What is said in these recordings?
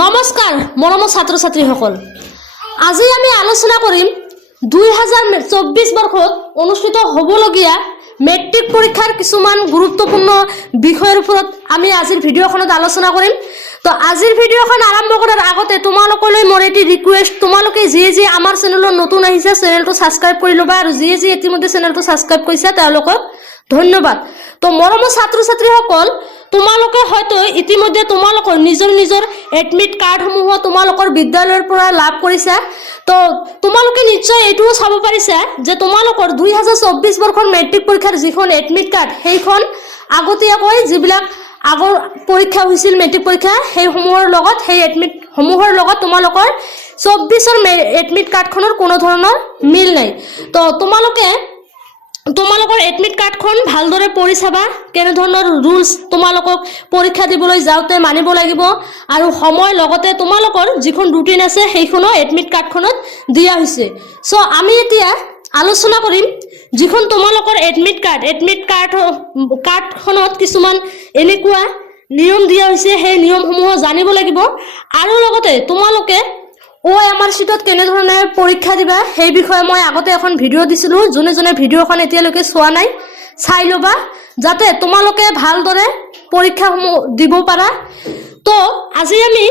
নমস্কাৰ মৰমৰ ছাত্ৰ ছাত্ৰীসকল আজি আমি আলোচনা কৰিম 2024 বৰ্ষত অনুষ্ঠিত হ'বলগীয়া মেট্ৰিক পৰীক্ষাৰ কিছুমান গুৰুত্বপূৰ্ণ বিষয়ৰ ওপৰত আমি আজিৰ ভিডিঅ'খনত আলোচনা কৰিম তো আজিৰ ভিডিঅ'খন আৰম্ভ কৰাৰ আগতে তোমালোকলৈ মোৰ এটি ৰিকুৱেষ্ট তোমালোকে যি আমাৰ চেনেলত নতুন আহিছে চেনেলটো সাবস্ক্ৰাইব কৰি লবা আৰু যি ইতিমধ্যে চেনেলটো সাবস্ক্ৰাইব কৰিছা তেওঁলোকক ধন্যবাদ তো মৰমৰ ছাত্ৰ ছাত্ৰীসকল তোমালোকে হয়তো ইতিমধ্যে তোমালোকৰ নিজৰ এডমিট কাৰ্ড সমূহ তোমালোকৰ বিদ্যালয়ৰ পৰা লাভ কৰিছা তো তোমালোকে নিশ্চয় এটোও চাব পাৰিছা যে তোমালোকৰ 2024 বৰ্ষৰ মেট্ৰিক পৰীক্ষাৰ যিখন এডমিট কাৰ্ড সেইখন আগতীয়াকৈ যিবিলাক আগৰ পৰীক্ষা হৈছিল মেট্ৰিক পৰীক্ষা সেই সমূহৰ লগত সেই এডমিট সমূহৰ লগত তোমালোকৰ 24ৰ এডমিট কাৰ্ডখনৰ কোনো ধৰণৰ মিল নাই তো তোমালোকৰ এডমিট কাৰ্ডখন ভালদৰে পঢ়ি চাবা কেনে ধৰণৰ ৰুলছ তোমালোকক পৰীক্ষা দিবলৈ যাওঁতে মানিব লাগিব আৰু সময় লগতে তোমালোকৰ যিখন ৰুটিন আছে সেইখনো এডমিট কাৰ্ডখনত দিয়া হৈছে সো আমি এতিয়া আলোচনা কৰিম যিখন তোমালোকৰ এডমিট কাৰ্ডখনত কিছুমান এনেকুৱা নিয়ম দিয়া হৈছে সেই নিয়মসমূহ জানিব লাগিব আৰু লগতে তোমালোকে OMR শীটত কেনে ধৰণে পৰীক্ষা দিবা সেই বিষয়ে মই আগতে এখন ভিডিও দিছিলো জনে ভিডিওখন এতিয়ালৈকে চোৱা নাই চাই লবা যাতে তোমালোকে ভালদৰে পৰীক্ষাসমূহ দিব পাৰা তো আজি আমি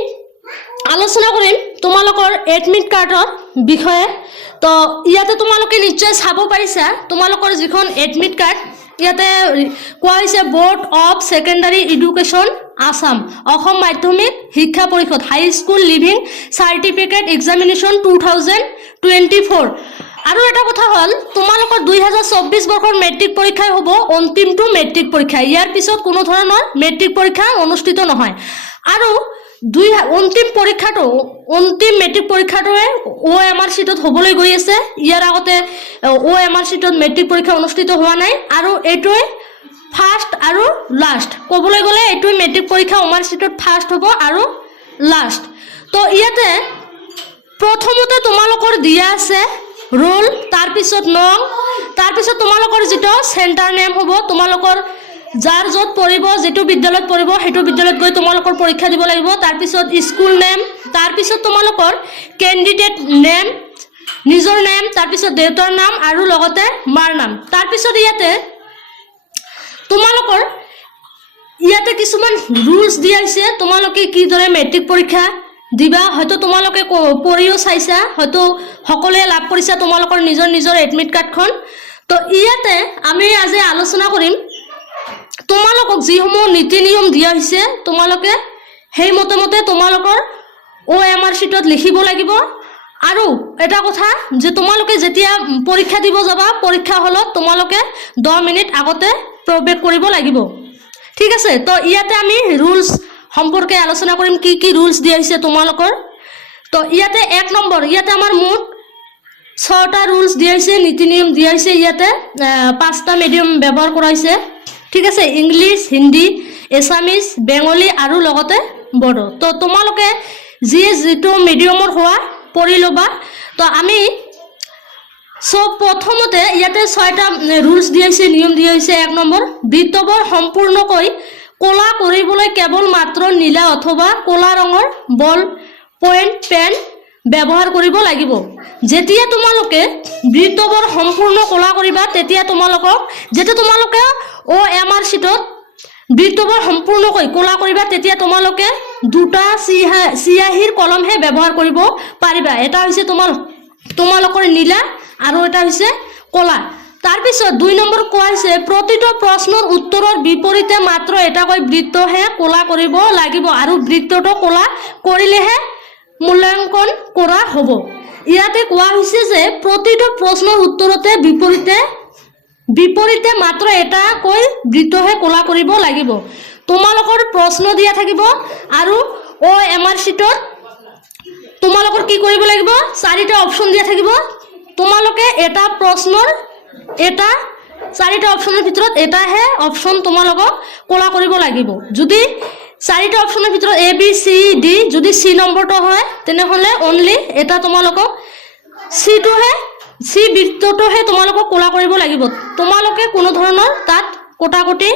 আলোচনা কৰিম তোমালোকৰ এডমিট কাৰ্ডৰ বিষয়ে তো ইয়াতে তোমালোকে নিশ্চয় চাব পাৰিছা তোমালোকৰ যিখন এডমিট কাৰ্ড ইয়াতে কোৱা হৈছে board of secondary education Assam Assam মাধ্যমিক শিক্ষা পৰিষদ হাই স্কুল লিভিং সাৰ্টিফিকেট এক্সামিনেশ্যন 2024 আৰু এটা কথা হ'ল তোমালোকৰ 2024 বৰ্ষৰ মেট্ৰিক পৰীক্ষাই হ'ব অন্তিমটো মেট্ৰিক পৰীক্ষা ইয়াৰ পিছত কোনো ধৰণৰ মেট্ৰিক পৰীক্ষা অনুষ্ঠিত নহয় আৰু অন্তিম মেট্ৰিক পৰীক্ষাটোৱে OMR শীটত হ'বলৈ গৈ আছে ইয়াৰ আগতে OMR শীটত মেট্ৰিক পৰীক্ষা অনুষ্ঠিত হোৱা নাই আৰু এইটোৱে ফাৰ্স্ট আৰু লাষ্ট ক'বলৈ গ'লে এইটোৱে মেট্ৰিক পৰীক্ষা OMR শীটত ফাৰ্স্ট হ'ব আৰু লাষ্ট তো ইয়াতে প্ৰথমতে তোমালোকৰ দিয়া আছে ৰোল তাৰপিছত নং তাৰপিছত তোমালোকৰ যেটো সেন্টাৰ নেম হ'ব তোমালোকৰ যাৰ যত পঢ়িব যেটো বিদ্যালয়ত পঢ়িব হেটো বিদ্যালয়ত গৈ তোমালোকৰ পৰীক্ষা দিব লাগিব তাৰপিছত স্কুল নেম তাৰপিছত তোমালোকৰ ক্যান্ডিডেট নেম নিজৰ নেম তাৰপিছত দেউতাৰ নাম আৰু লগতে মাৰ নাম তাৰপিছত তোমালোকৰ ইয়াতে কিছুমান ৰুলছ দিয়া হৈছে তোমালোকে কি দৰে মেট্ৰিক পৰীক্ষা দিবা হয়তো তোমালোকে পঢ়িও চাইছা হয়তো সকলোৱে লাভ কৰিছা তোমালোকৰ নিজৰ এডমিট কাৰ্ডখন তো ইয়াতে আমি আজি আলোচনা কৰিম তোমালোকক যিসমূহ নীতি নিয়ম দিয়া হৈছে তোমালোকে সেই মতে তোমালোকৰ OMR শীটত লিখিব লাগিব আৰু এটা কথা যে তোমালোকে যেতিয়া পৰীক্ষা দিব যাবা পৰীক্ষা হলত তোমালোকে 10 মিনিট আগতে প্ৰৱেশ কৰিব লাগিব ঠিক আছে তো ইয়াতে আমি ৰুলছ সম্পৰ্কে আলোচনা কৰিম কি ৰুলছ দিয়া হৈছে তোমালোকৰ তো ইয়াতে 1 নম্বৰ ইয়াতে আমাৰ মুঠ 6টা ৰুলছ দিয়া হৈছে নীতি নিয়ম দিয়া হৈছে ইয়াতে 5টা মিডিয়াম ব্যৱহাৰ কৰা হৈছে ঠিক আছে ইংলিশ হিন্দী এছামিজ বেঙ্গলী আৰু লগতে বড়ো তো তোমালোকে যেটো মিডিয়ামৰ হোৱা পঢ়ি লবা তো আমি সব প্ৰথমতে ইয়াতে 6টা ৰুলছ দিয়া হৈছে নিয়ম দিয়া হৈছে 1 নম্বৰ বৃত্তবোৰ সম্পূৰ্ণকৈ কলা কৰিবলৈ কেৱল মাত্ৰ নীলা অথবা কলা ৰঙৰ বল পইণ্ট পেন ব্যৱহাৰ কৰিব লাগিব যেতিয়া তোমালোকে বৃত্তবোৰ সম্পূৰ্ণ কলা কৰিবা তেতিয়া তোমালোকে OMR শীটত বৃত্তবোৰ সম্পূৰ্ণকৈ কলা কৰিবা তেতিয়া তোমালোকে দুটা চিয়াহীৰ কলমহে ব্যৱহাৰ কৰিব পাৰিবা এটা হৈছে তোমালোকৰ নীলা আৰু এটা হৈছে কলা তাৰপিছত 2 নম্বৰ কোৱা হৈছে প্ৰতিটো প্ৰশ্নৰ উত্তৰৰ বিপৰীতে মাত্ৰ এটাকৈ বৃত্তহে কলা কৰিব লাগিব আৰু বৃত্তটো কলা কৰিলেহে মূল্যাঙ্কন কৰা হ'ব ইয়াতে কোৱা হৈছে যে প্ৰতিটো প্ৰশ্নৰ উত্তৰতে বিপৰীতে মাত্ৰ এটাকৈ বৃত্তহে কলা কৰিব লাগিব তোমালোকৰ প্ৰশ্ন দিয়া থাকিব আৰু OMR শীটত তোমালোকৰ কি কৰিব লাগিব 4টা অপচন দিয়া থাকিব তোমালোকে এটা প্ৰশ্নৰ 4টা অপচনৰ ভিতৰত এটাহে অপচন তোমালোকক কলা কৰিব লাগিব যদি 4টা অপচনৰ ভিতৰত A B C D যদি C নম্বৰটো হয় তেনেহলে অনলি এটা তোমালোকক C বৃত্তটোহে তোমালোকক কলা কৰিব লাগিব তোমালোকে কোনো ধৰণৰ তাত কোটাকটি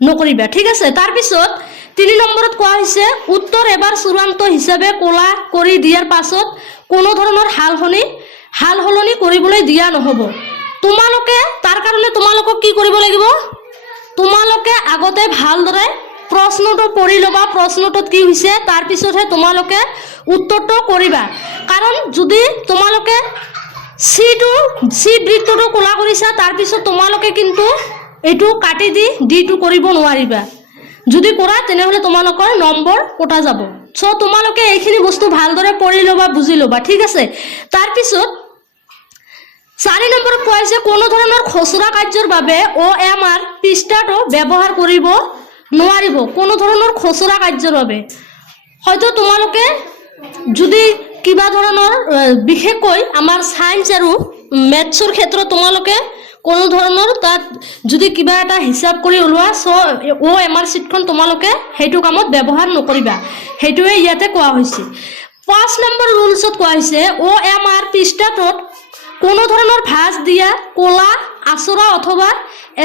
নকৰিবা ঠিক আছে তাৰপিছত 3 নম্বৰত কোৱা হৈছে উত্তৰ এবাৰ চূড়ান্ত হিচাপে ক'লা কৰি দিয়াৰ পাছত কোনো ধৰণৰ হাল সলনি কৰিবলৈ দিয়া নহ'ব। তোমালোকে তাৰ কাৰণে তোমালোকক কি কৰিব লাগিব, তোমালোকে আগতে ভালদৰে প্ৰশ্নটো পঢ়ি ল'বা, প্ৰশ্নটোত কি হৈছে তাৰ পিছতহে তোমালোকে উত্তৰটো কৰিবা। কাৰণ যদি তোমালোকে চি বৃত্তটো ক'লা কৰিছা তাৰপিছত তোমালোকে কিন্তু এইটো কাটি দি ডিটো কৰিব নোৱাৰিবা। যদি কৰা তেনেহ'লে তোমালোকৰ নম্বৰ কটা যাব। চ' তোমালোকে এইখিনি বস্তু ভালদৰে পঢ়ি ল'বা, বুজি ল'বা, ঠিক আছে। তাৰপিছত 4 নম্বৰত কোৱা হৈছে কোনো ধৰণৰ খুচুৰা কাৰ্যৰ বাবে OMR পৃষ্ঠাটো ব্যৱহাৰ কৰিব নোৱাৰিব। কোনো ধৰণৰ খুচুৰা কাৰ্যৰ বাবে হয়তো তোমালোকে যদি কিবা ধৰণৰ বিশেষকৈ আমাৰ সায়েন্স আৰু মেথছৰ ক্ষেত্ৰত তোমালোকে কোনো ধৰণৰ তাত যদি কিবা এটা হিচাপ কৰি ওলোৱা OMR চিটখন তোমালোকে সেইটো কামত ব্যৱহাৰ নকৰিবা, সেইটোৱে ইয়াতে কোৱা হৈছে। 5 নম্বৰ ৰুলছত কোৱা হৈছে OMR পৃষ্ঠাটোত কোনো ধৰণৰ ভাঁজ দিয়া ক'লা আচৰা অথবা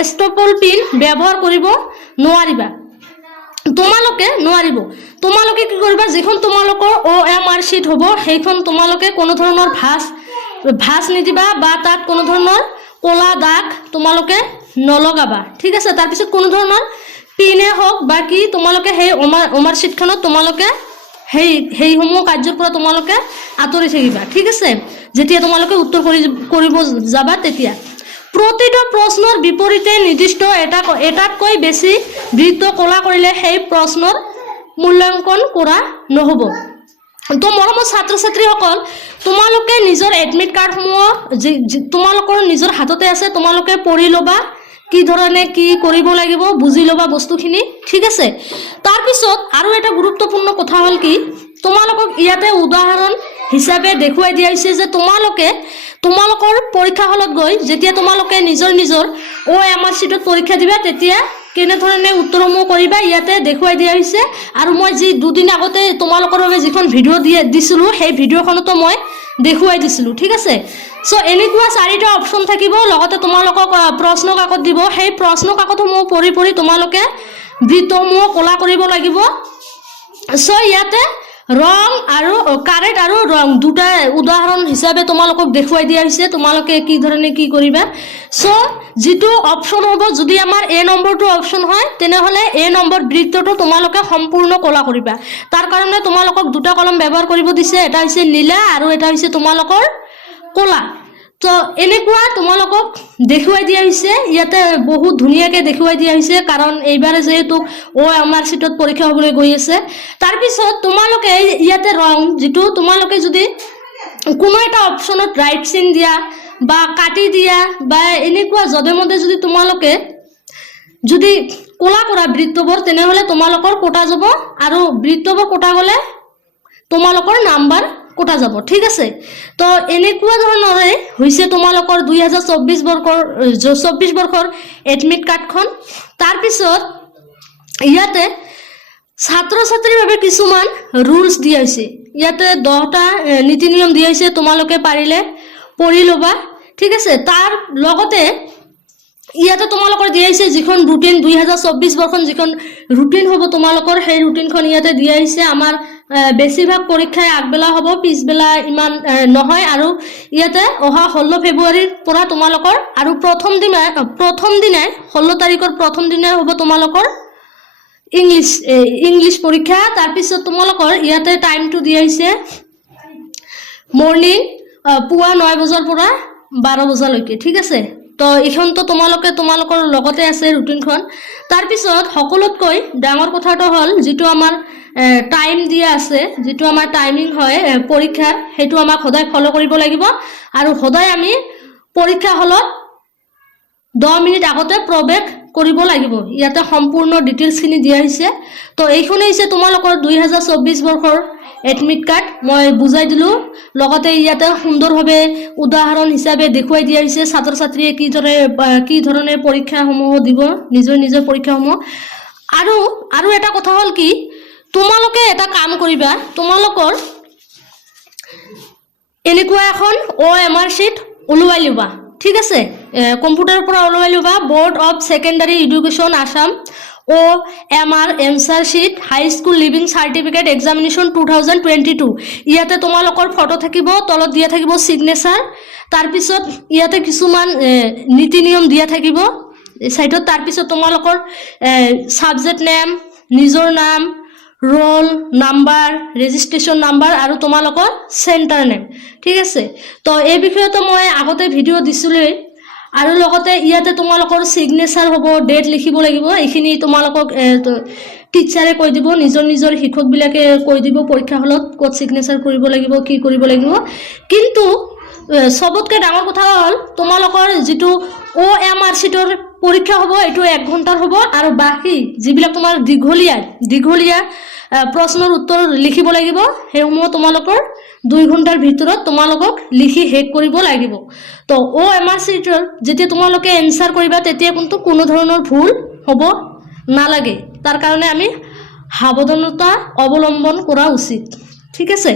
ষ্টেপল পিন ব্যৱহাৰ কৰিব নোৱাৰিবা। তোমালোকে কি কৰিবা, যিখন তোমালোকৰ OMR চিট হ'ব সেইখন তোমালোকে কোনো ধৰণৰ ভাঁজ নিদিবা বা তাত কোনো ধৰণৰ ক'লা দাগ তোমালোকে নলগাবা, ঠিক আছে। তাৰপিছত কোনো ধৰণৰ পিনে হওক বা কি তোমালোকে সেই OMR চিটখনত তোমালোকে সেইসমূহ কাৰ্যৰ পৰা তোমালোকে আঁতৰি থাকিবা, ঠিক আছে। যেতিয়া তোমালোকে উত্তৰ কৰিব যাবা তেতিয়া প্ৰতিটো প্ৰশ্নৰ বিপৰীতে নিৰ্দিষ্ট এটাতকৈ বেছি বৃত্ত ক'লা কৰিলে সেই প্ৰশ্নৰ মূল্যাংকন কৰা নহ'ব। তো মৰমৰ ছাত্ৰ ছাত্ৰীসকল, তোমালোকে নিজৰ এডমিট কাৰ্ডসমূহ তোমালোকৰ নিজৰ হাততে আছে, তোমালোকে পঢ়ি ল'বা, কি ধৰণে কি কৰিব লাগিব বুজি ল'বা বস্তুখিনি, ঠিক আছে। তাৰপিছত আৰু এটা গুৰুত্বপূৰ্ণ কথা হ'ল কি, তোমালোকক ইয়াতে উদাহৰণ হিচাপে দেখুৱাই দিয়া হৈছে যে তোমালোকৰ পৰীক্ষা হলত গৈ যেতিয়া তোমালোকে নিজৰ OMR চিটত পৰীক্ষা দিবা তেতিয়া কেনেধৰণে উত্তৰসমূহ কৰিবা ইয়াতে দেখুৱাই দিয়া হৈছে। আৰু মই যি 2 দিন আগতে তোমালোকৰ বাবে যিখন ভিডিঅ' দিছিলোঁ সেই ভিডিঅ'খনতো মই দেখুৱাই দিছিলোঁ, ঠিক আছে। চ' এনেকুৱা 4টা অপশ্যন থাকিব, লগতে তোমালোকক প্ৰশ্ন কাকত দিব, সেই প্ৰশ্ন কাকতসমূহ পঢ়ি তোমালোকে বৃত্তসমূহ ক'লা কৰিব লাগিব। চ' ইয়াতে ৰং আৰু কাৰেক্ট আৰু ৰং দুটা উদাহৰণ হিচাপে তোমালোকক দেখুৱাই দিয়া হৈছে, তোমালোকে কি ধৰণে কি কৰিবা। চ' যিটো অপশ্যন হ'ব, যদি আমাৰ A নম্বৰটো অপশ্যন হয় তেনেহ'লে A নম্বৰ বৃত্তটো তোমালোকে সম্পূৰ্ণ ক'লা কৰিবা। তাৰ কাৰণে তোমালোকক 2টা কলম ব্যৱহাৰ কৰিব দিছে, এটা হৈছে নীলা আৰু এটা হৈছে তোমালোকৰ ক'লা। তো এনেকুৱা তোমালোকক দেখুৱাই দিয়া হৈছে, ইয়াতে বহুত ধুনীয়াকৈ দেখুৱাই দিয়া হৈছে, কাৰণ এইবাৰে যিহেতু OMR চিটত পৰীক্ষা হ'বলৈ গৈ আছে। তাৰপিছত তোমালোকে ইয়াতে ৰং যিটো তোমালোকে যদি কোনো এটা অপশ্যনত ৰাইট চিন দিয়া বা কাটি দিয়া বা এনেকুৱা যধে মধে যদি তোমালোকে যদি ক'লা কৰা বৃত্তবোৰ তেনেহ'লে তোমালোকৰ কটা যাব, আৰু বৃত্তবোৰ কটা গ'লে তোমালোকৰ নাম্বাৰ কটা যাব, ঠিক আছে। তো এনেকুৱা ধৰণৰে হৈছে তোমালোকৰ 2024 বৰ্ষৰ এডমিট কাৰ্ডখন। তাৰপিছত ইয়াতে ছাত্ৰ ছাত্ৰীৰ বাবে কিছুমান ৰুলছ দিয়া হৈছে, ইয়াতে 10টা নীতি নিয়ম দিয়া হৈছে, তোমালোকে পাৰিলে পঢ়ি ল'বা, ঠিক আছে। তাৰ লগতে ইয়াতে তোমালোকৰ দিয়া হৈছে যিখন ৰুটিন 2024 বৰ্ষৰ যিখন ৰুটিন হ'ব তোমালোকৰ, সেই ৰুটিনখন ইয়াতে দিয়া হৈছে। আমাৰ বেছিভাগ পৰীক্ষাই আগবেলা হ'ব, পিছবেলা ইমান নহয়। আৰু ইয়াতে অহা 16 ফেব্ৰুৱাৰীৰ পৰা তোমালোকৰ আৰু প্ৰথম দিনাই 16 তাৰিখৰ প্ৰথম দিনাই হ'ব তোমালোকৰ ইংলিছ পৰীক্ষা। তাৰপিছত তোমালোকৰ ইয়াতে টাইমটো দিয়া হৈছে মৰ্নিং পুৱা 9 বজাৰ পৰা 12 বজালৈকে, ঠিক আছে। তো এইখনতো তোমালোকৰ লগতে আছে ৰুটিনখন। তাৰপিছত সকলোতকৈ ডাঙৰ কথাটো হ'ল যিটো আমাৰ টাইম দিয়া আছে, যিটো আমাৰ টাইমিং হয় পৰীক্ষাৰ, সেইটো আমাক সদায় ফ'ল' কৰিব লাগিব। আৰু সদায় আমি পৰীক্ষা হলত 10 মিনিট আগতে প্ৰৱেশ কৰিব লাগিব। ইয়াতে সম্পূৰ্ণ ডিটেইলছখিনি দিয়া হৈছে। তো এইখনেই হৈছে তোমালোকৰ 2024 বৰ্ষৰ এডমিট কাৰ্ড, মই বুজাই দিলোঁ। লগতে ইয়াতে সুন্দৰভাৱে উদাহৰণ হিচাপে দেখুৱাই দিয়া হৈছে ছাত্ৰ ছাত্ৰীয়ে কি ধৰণে পৰীক্ষাসমূহ দিব, নিজৰ পৰীক্ষাসমূহ। আৰু এটা কথা হ'ল কি, তোমালোকে এটা কাম কৰিবা, তোমালোকৰ এনেকুৱা এখন OMR চিট ওলোৱাই ল'বা, ঠিক আছে। কম্পিউটাৰৰ পৰা ওলোৱাই ল'বা, board of secondary education Assam OMR answer sheet high school leaving certificate examination 2022 ইয়াতে তোমালোকৰ ফটো থাকিব তলত দিয়া থাকিব সিগনেচাৰ তাৰপিছত ইয়াতে কিছুমান নীতি নিয়ম দিয়া থাকিব সাইডত তাৰপিছত তোমালোকৰ সাবজেক্ট নেম নিজৰ নাম roll number registration number আৰু তোমালোকৰ center name ঠিক আছে তো এই বিষয়ে তো মই আগতে ভিডিও দিছিলো আৰু লগতে ইয়াতে তোমালোকৰ সিগনেচাৰ হ'ব ডেট লিখিব লাগিব এইখিনি তোমালোকক টিচাৰে কৈ দিব নিজৰ নিজৰ শিক্ষক বিলাকে কৈ দিব পৰীক্ষা হলত ক'ত সিগনেচাৰ কৰিব লাগিব কি কৰিব লাগিব কিন্তু সবতকে ডাঙৰ কথা হ'ল তোমালোকৰ যেটো OMR শিটৰ পৰীক্ষা হ'ব এটো 1 ঘণ্টাৰ হ'ব আৰু বাকি যিবিলাক তোমাৰ দীঘলীয়া প্ৰশ্নৰ উত্তৰ লিখিব লাগিব হেসমূহ তোমালোকৰ 2 ঘণ্টাৰ ভিতৰত তোমালোকক লিখি শেষ কৰিব লাগিব তো OMR শিটৰ যেতিয়া তোমালোকে এনসাৰ কৰিবা তেতিয়া কিন্তু কোনো ধৰণৰ ভুল হ'ব নালাগে তাৰ কাৰণে আমি সাৱধানতা অৱলম্বন কৰা উচিত ঠিক আছে